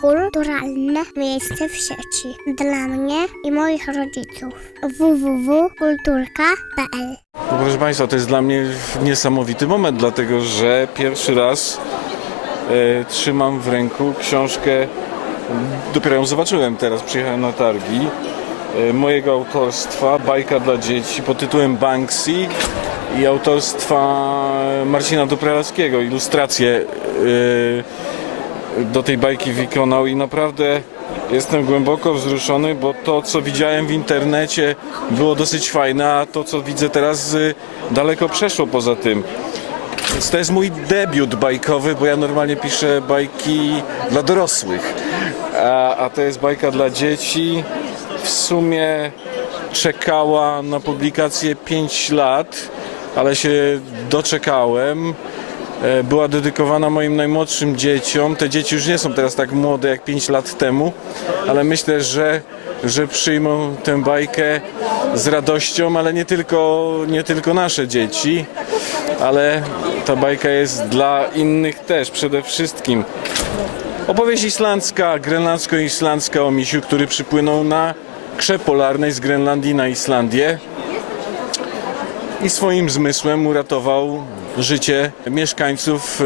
kulturalne miejsce w sieci. Dla mnie i moich rodziców. www.kulturka.pl proszę Państwa, to jest dla mnie niesamowity moment, dlatego że pierwszy raz e, trzymam w ręku książkę, dopiero ją zobaczyłem teraz, przyjechałem na targi, e, mojego autorstwa, bajka dla dzieci pod tytułem Banksy i autorstwa Marcina Dupralskiego, ilustracje e, do tej bajki wykonał i naprawdę jestem głęboko wzruszony, bo to co widziałem w internecie było dosyć fajne, a to co widzę teraz y, daleko przeszło poza tym. Więc to jest mój debiut bajkowy, bo ja normalnie piszę bajki dla dorosłych, a, a to jest bajka dla dzieci. W sumie czekała na publikację 5 lat, ale się doczekałem. E, Była dedykowana moim najmłodszym dzieciom. Te dzieci już nie są teraz tak młode jak 5 lat temu, ale myślę, że, że przyjmą tę bajkę z radością, ale nie tylko, nie tylko nasze dzieci, ale ta bajka jest dla innych też przede wszystkim. Opowieść islandzka, grenlandzko-islandzka o misiu, który przypłynął na krze polarnej z Grenlandii na Islandię i swoim zmysłem uratował życie mieszkańców e,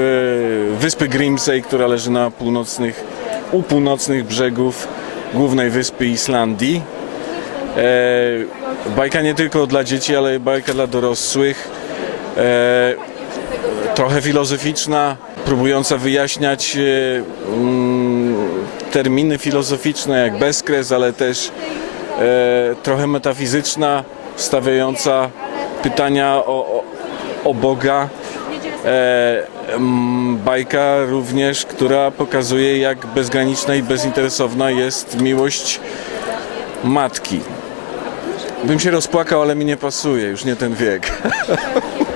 wyspy Grimsey, która leży na północnych, u północnych brzegów głównej wyspy Islandii. E, bajka nie tylko dla dzieci, ale bajka dla dorosłych. E, trochę filozoficzna, próbująca wyjaśniać mm, terminy filozoficzne jak bezkres, ale też trochę metafizyczna, stawiająca pytania o, o, Boga. E, bajka również, która pokazuje jak bezgraniczna i bezinteresowna jest miłość matki. Bym się rozpłakał, ale mi nie pasuje, już nie ten wiek.